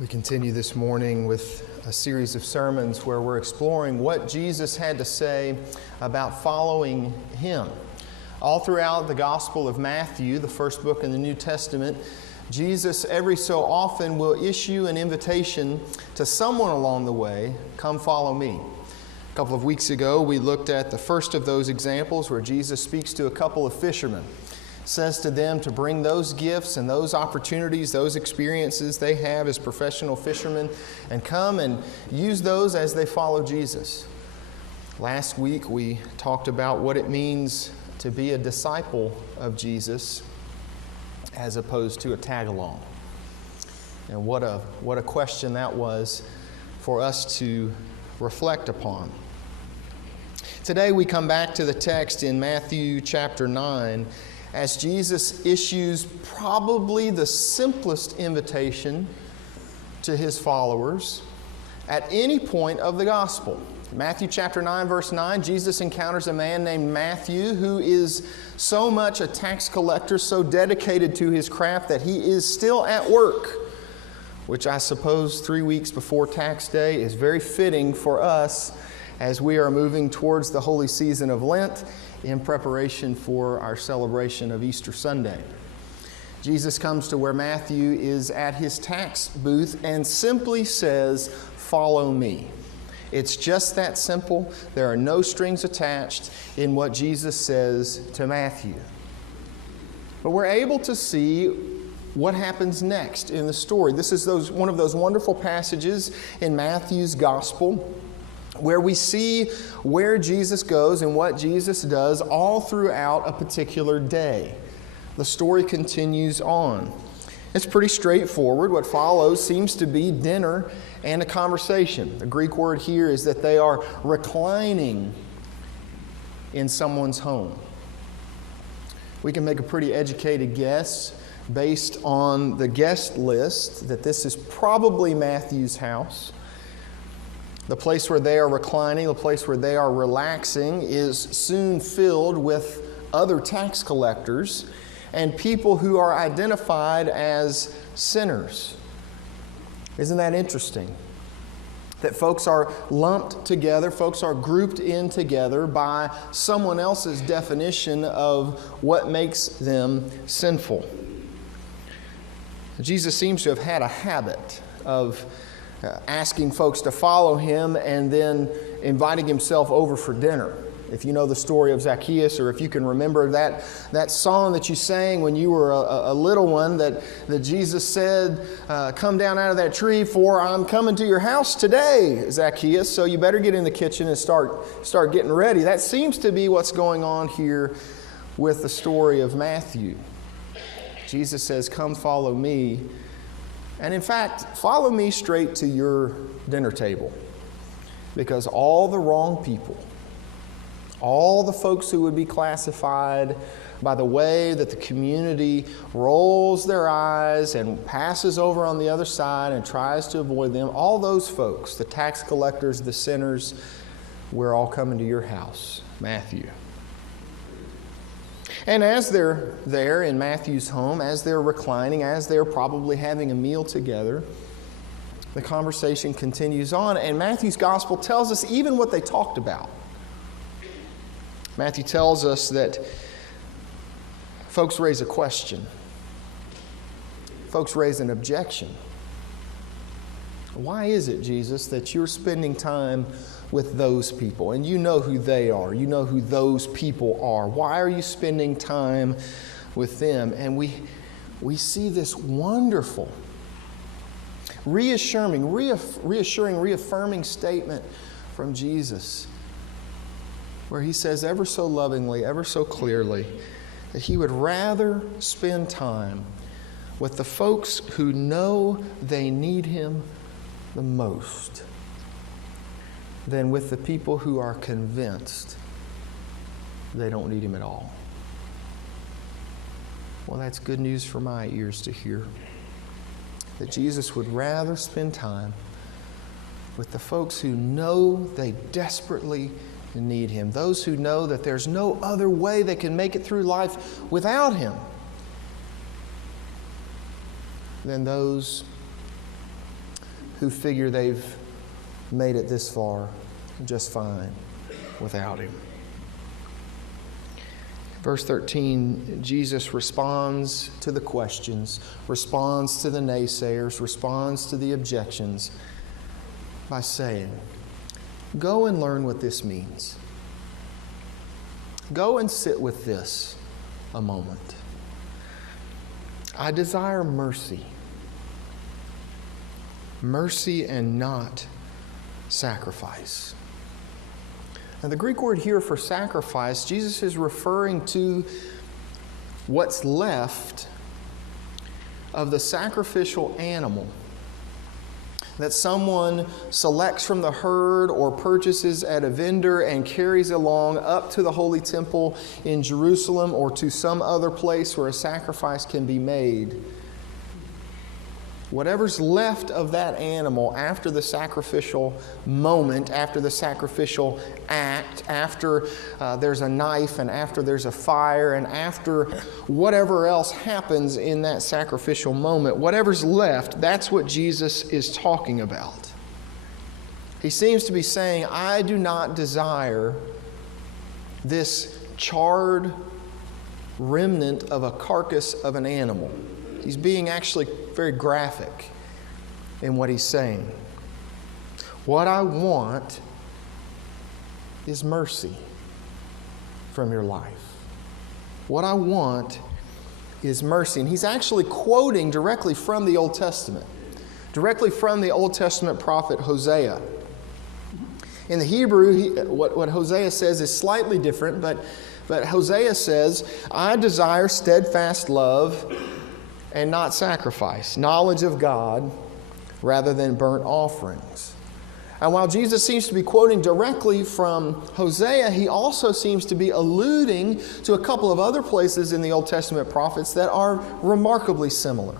We continue this morning with a series of sermons where we're exploring what Jesus had to say about following Him. All throughout the Gospel of Matthew, the first book in the New Testament, Jesus every so often will issue an invitation to someone along the way, come follow me. A couple of weeks ago, we looked at the first of those examples where Jesus speaks to a couple of fishermen. Says to them to bring those gifts and those opportunities, those experiences they have as professional fishermen, and come and use those as they follow Jesus. Last week we talked about what it means to be a disciple of Jesus as opposed to a tag-along. And what a question that was for us to reflect upon. Today we come back to the text in Matthew chapter 9 as Jesus issues probably the simplest invitation to His followers at any point of the gospel. Matthew chapter 9, verse 9, Jesus encounters a man named Matthew who is so much a tax collector, so dedicated to his craft that he is still at work, which I suppose 3 weeks before tax day is very fitting for us as we are moving towards the holy season of Lent in preparation for our celebration of Easter Sunday. Jesus comes to where Matthew is at his tax booth and simply says, "Follow me." It's just that simple. There are no strings attached in what Jesus says to Matthew. But we're able to see what happens next in the story. This is one of those wonderful passages in Matthew's gospel where we see where Jesus goes and what Jesus does all throughout a particular day. The story continues on. It's pretty straightforward. What follows seems to be dinner and a conversation. The Greek word here is that they are reclining in someone's home. We can make a pretty educated guess based on the guest list that this is probably Matthew's house. The place where they are reclining, the place where they are relaxing, is soon filled with other tax collectors and people who are identified as sinners. Isn't that interesting? That folks are lumped together, folks are grouped in together by someone else's definition of what makes them sinful. Jesus seems to have had a habit of asking folks to follow Him and then inviting Himself over for dinner. If you know the story of Zacchaeus, or if you can remember that song that you sang when you were a little one that Jesus said, "Come down out of that tree, for I'm coming to your house today, Zacchaeus, so you better get in the kitchen and start getting ready." That seems to be what's going on here with the story of Matthew. Jesus says, "Come follow me." And in fact, follow me straight to your dinner table. Because all the wrong people, all the folks who would be classified by the way that the community rolls their eyes and passes over on the other side and tries to avoid them, all those folks, the tax collectors, the sinners, we're all coming to your house, Matthew. And as they're there in Matthew's home, as they're reclining, as they're probably having a meal together, the conversation continues on. And Matthew's gospel tells us even what they talked about. Matthew tells us that folks raise a question. Folks raise an objection. Why is it, Jesus, that you're spending time with those people? And you know who they are. You know who those people are. Why are you spending time with them? And we see this wonderful, reaffirming statement from Jesus where He says ever so lovingly, ever so clearly, that He would rather spend time with the folks who know they need Him the most than with the people who are convinced they don't need Him at all. Well, that's good news for my ears to hear. That Jesus would rather spend time with the folks who know they desperately need Him. Those who know that there's no other way they can make it through life without Him than those who figure they've made it this far just fine without him. Verse 13, Jesus responds to the questions, responds to the naysayers, responds to the objections by saying, go and learn what this means. Go and sit with this a moment. I desire mercy. Mercy and not sacrifice. Now, the Greek word here for sacrifice, Jesus is referring to what's left of the sacrificial animal that someone selects from the herd or purchases at a vendor and carries along up to the Holy Temple in Jerusalem or to some other place where a sacrifice can be made. Whatever's left of that animal after the sacrificial moment, after the sacrificial act, after there's a knife and after there's a fire and after whatever else happens in that sacrificial moment, whatever's left, that's what Jesus is talking about. He seems to be saying, I do not desire this charred remnant of a carcass of an animal. He's being actually very graphic in what he's saying. What I want is mercy from your life. What I want is mercy. And he's actually quoting directly from the Old Testament, directly from the Old Testament prophet Hosea. In the Hebrew, what Hosea says is slightly different, but Hosea says, I desire steadfast love and not sacrifice, knowledge of God rather than burnt offerings. And while Jesus seems to be quoting directly from Hosea, he also seems to be alluding to a couple of other places in the Old Testament prophets that are remarkably similar.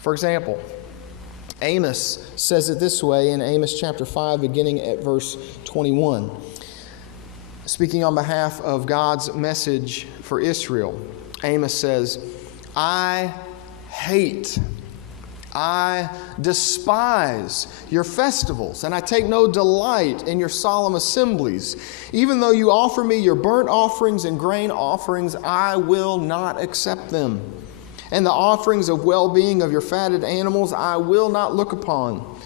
For example, Amos says it this way in Amos chapter 5, beginning at verse 21. Speaking on behalf of God's message for Israel, Amos says, I hate, I despise your festivals, and I take no delight in your solemn assemblies. Even though you offer me your burnt offerings and grain offerings, I will not accept them. And the offerings of well-being of your fatted animals I will not look upon.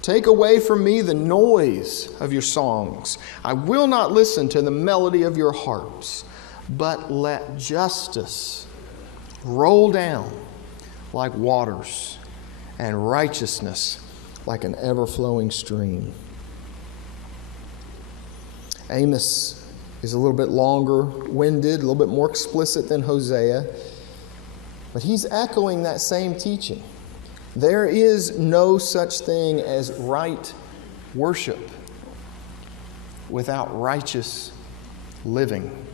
Take away from me the noise of your songs. I will not listen to the melody of your harps. But let justice roll down like waters and righteousness like an ever-flowing stream. Amos is a little bit longer-winded, a little bit more explicit than Hosea, but he's echoing that same teaching. There is no such thing as right worship without righteous living.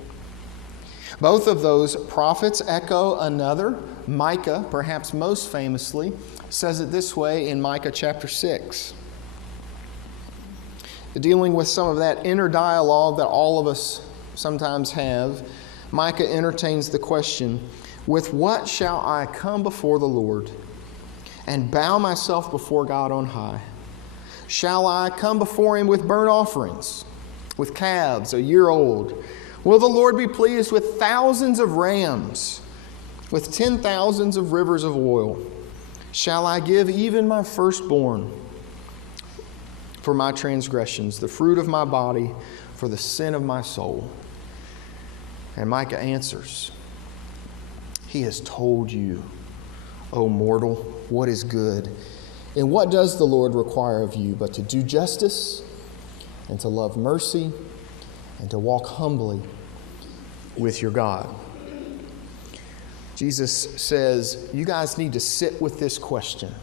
Both of those prophets echo another. Micah, perhaps most famously, says it this way in Micah chapter 6. Dealing with some of that inner dialogue that all of us sometimes have, Micah entertains the question, with what shall I come before the Lord and bow myself before God on high? Shall I come before him with burnt offerings, with calves a year old? Will the Lord be pleased with thousands of rams, with 10,000s of rivers of oil? Shall I give even my firstborn for my transgressions, the fruit of my body for the sin of my soul? And Micah answers, He has told you, O mortal, what is good. And what does the Lord require of you but to do justice and to love mercy and to walk humbly with your God? Jesus says, you guys need to sit with this question.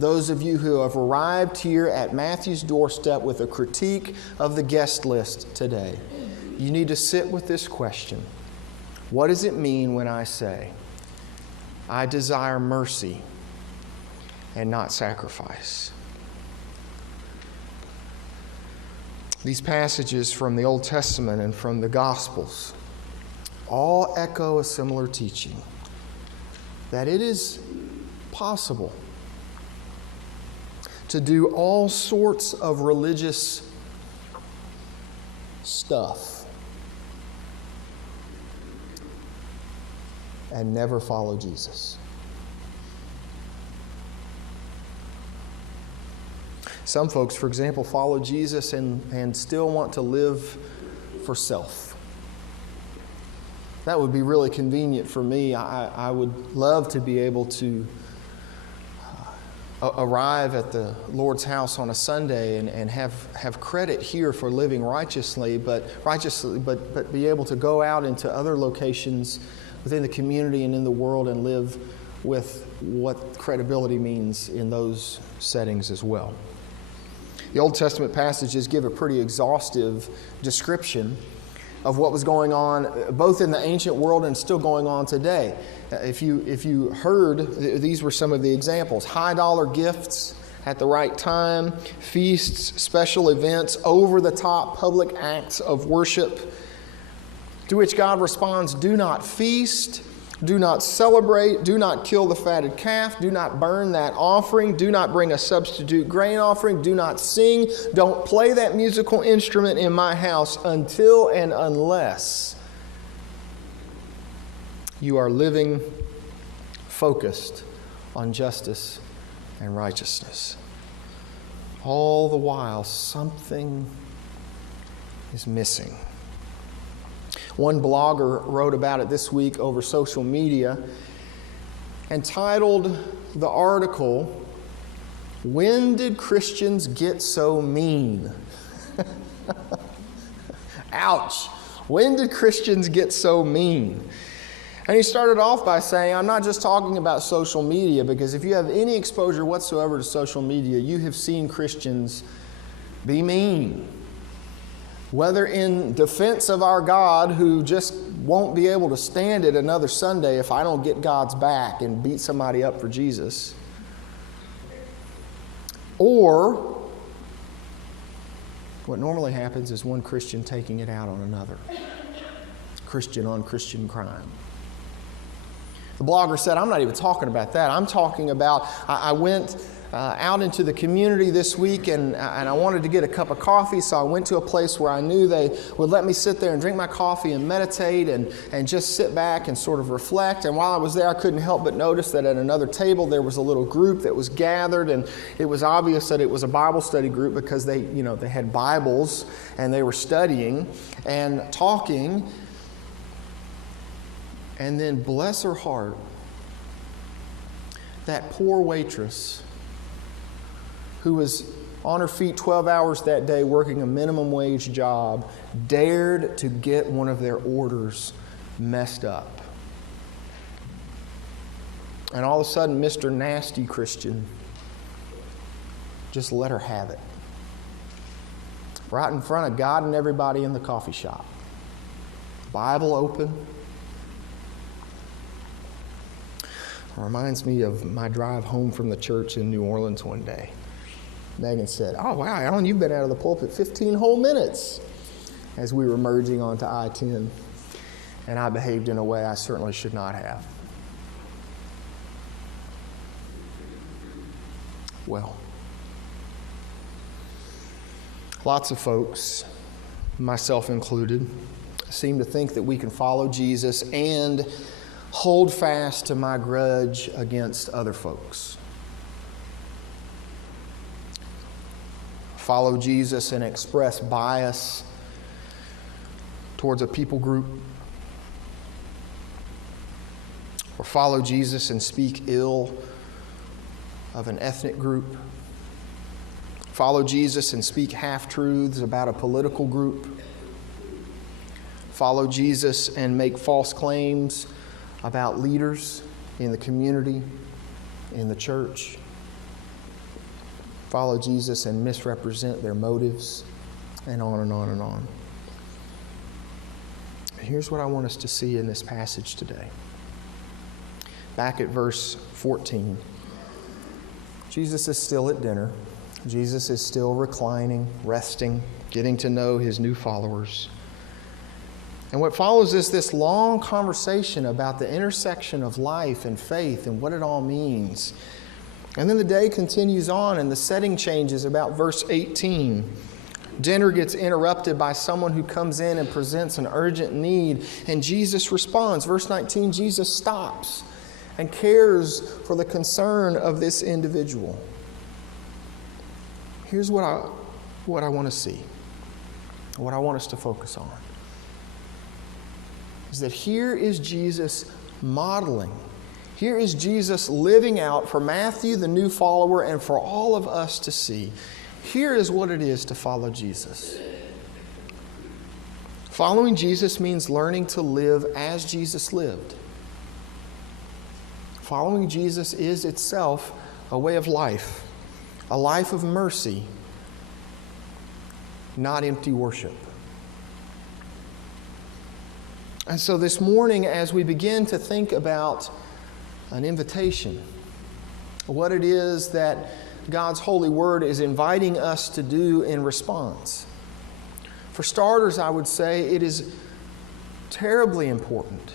Those of you who have arrived here at Matthew's doorstep with a critique of the guest list today, you need to sit with this question. What does it mean when I say, I desire mercy and not sacrifice? These passages from the Old Testament and from the Gospels all echo a similar teaching, that it is possible to do all sorts of religious stuff and never follow Jesus. Some folks, for example, follow Jesus and still want to live for self. That would be really convenient for me. I would love to be able to arrive at the Lord's house on a Sunday and have credit here for living righteously, but be able to go out into other locations within the community and in the world and live with what credibility means in those settings as well. The Old Testament passages give a pretty exhaustive description of what was going on both in the ancient world and still going on today. If you heard, these were some of the examples. High dollar gifts at the right time, feasts, special events, over-the-top public acts of worship, to which God responds, do not feast, do not celebrate, do not kill the fatted calf, do not burn that offering, do not bring a substitute grain offering, do not sing, don't play that musical instrument in my house until and unless you are living focused on justice and righteousness. All the while, something is missing. One blogger wrote about it this week over social media and titled the article, "When Did Christians Get So Mean?" Ouch! When did Christians get so mean? And he started off by saying, I'm not just talking about social media, because if you have any exposure whatsoever to social media, you have seen Christians be mean. Whether in defense of our God, who just won't be able to stand it another Sunday if I don't get God's back and beat somebody up for Jesus, or what normally happens is one Christian taking it out on another. Christian on Christian crime. The blogger said, I'm not even talking about that. I'm talking about, I went out into the community this week and I wanted to get a cup of coffee, so I went to a place where I knew they would let me sit there and drink my coffee and meditate and just sit back and sort of reflect. And while I was there, I couldn't help but notice that at another table there was a little group that was gathered, and it was obvious that it was a Bible study group because they had Bibles and they were studying and talking. And then, bless her heart, that poor waitress who was on her feet 12 hours that day working a minimum wage job dared to get one of their orders messed up. And all of a sudden, Mr. Nasty Christian just let her have it. Right in front of God and everybody in the coffee shop. Bible open. Reminds me of my drive home from the church in New Orleans one day. Megan said, oh, wow, Alan, you've been out of the pulpit 15 whole minutes, as we were merging onto I-10. And I behaved in a way I certainly should not have. Well, lots of folks, myself included, seem to think that we can follow Jesus and hold fast to my grudge against other folks. Follow Jesus and express bias towards a people group. Or follow Jesus and speak ill of an ethnic group. Follow Jesus and speak half-truths about a political group. Follow Jesus and make false claims about leaders in the community, in the church. Follow Jesus and misrepresent their motives, and on and on and on. Here's what I want us to see in this passage today. Back at verse 14. Jesus is still at dinner. Jesus is still reclining, resting, getting to know his new followers. And what follows is this long conversation about the intersection of life and faith and what it all means. And then the day continues on, and the setting changes about verse 18. Dinner gets interrupted by someone who comes in and presents an urgent need, and Jesus responds. Verse 19, Jesus stops and cares for the concern of this individual. Here's what I want to see, what I want us to focus on, is that here is Jesus modeling. Here is Jesus living out for Matthew, the new follower, and for all of us to see. Here is what it is to follow Jesus. Following Jesus means learning to live as Jesus lived. Following Jesus is itself a way of life, a life of mercy, not empty worship. And so this morning, as we begin to think about an invitation, what it is that God's holy word is inviting us to do in response. For starters, I would say it is terribly important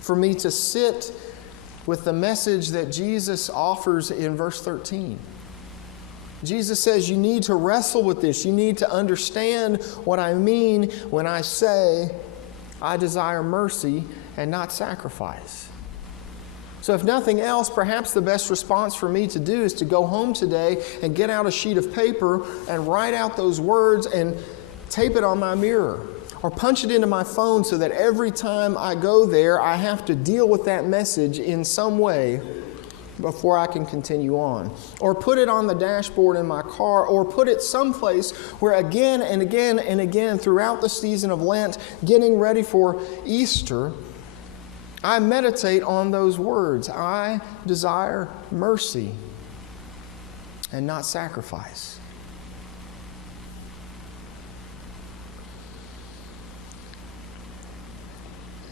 for me to sit with the message that Jesus offers in verse 13. Jesus says you need to wrestle with this. You need to understand what I mean when I say I desire mercy and not sacrifice. So if nothing else, perhaps the best response for me to do is to go home today and get out a sheet of paper and write out those words and tape it on my mirror, or punch it into my phone so that every time I go there, I have to deal with that message in some way before I can continue on. Or put it on the dashboard in my car, or put it someplace where again and again and again throughout the season of Lent, getting ready for Easter, I meditate on those words. I desire mercy and not sacrifice.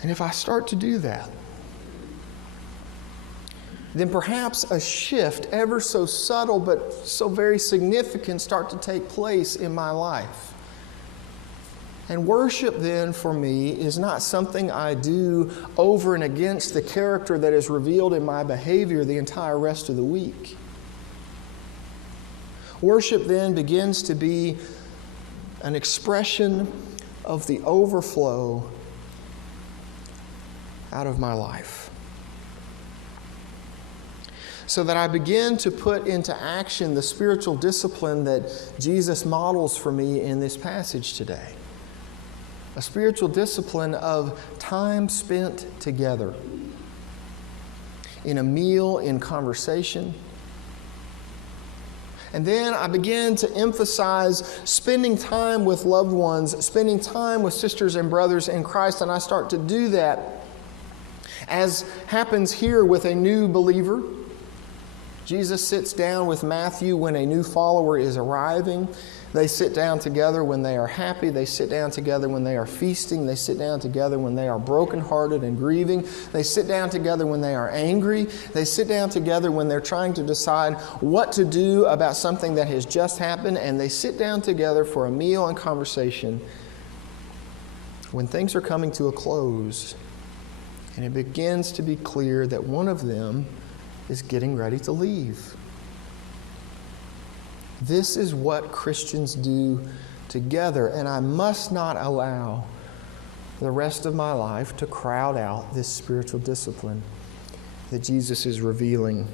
And if I start to do that, then perhaps a shift, ever so subtle but so very significant, start to take place in my life. And worship then for me is not something I do over and against the character that is revealed in my behavior the entire rest of the week. Worship then begins to be an expression of the overflow out of my life, so that I begin to put into action the spiritual discipline that Jesus models for me in this passage today. A spiritual discipline of time spent together, in a meal, in conversation. And then I begin to emphasize spending time with loved ones, spending time with sisters and brothers in Christ, and I start to do that, as happens here with a new believer. Jesus sits down with Matthew when a new follower is arriving. They sit down together when they are happy. They sit down together when they are feasting. They sit down together when they are brokenhearted and grieving. They sit down together when they are angry. They sit down together when they're trying to decide what to do about something that has just happened. And they sit down together for a meal and conversation when things are coming to a close. And it begins to be clear that one of them is getting ready to leave. This is what Christians do together, and I must not allow the rest of my life to crowd out this spiritual discipline that Jesus is revealing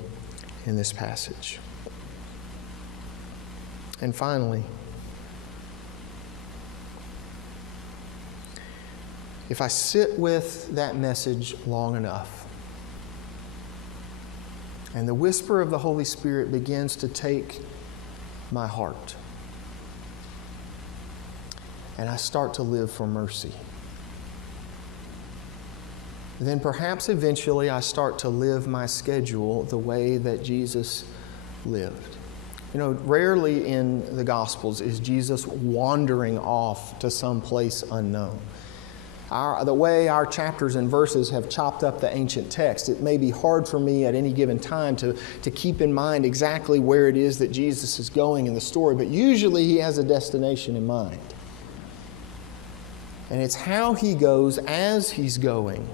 in this passage. And finally, if I sit with that message long enough, and the whisper of the Holy Spirit begins to take my heart, and I start to live for mercy, then perhaps eventually I start to live my schedule the way that Jesus lived. You know, rarely in the Gospels is Jesus wandering off to some place unknown. The way our chapters and verses have chopped up the ancient text, it may be hard for me at any given time to keep in mind exactly where it is that Jesus is going in the story, but usually he has a destination in mind. And it's how he goes as he's going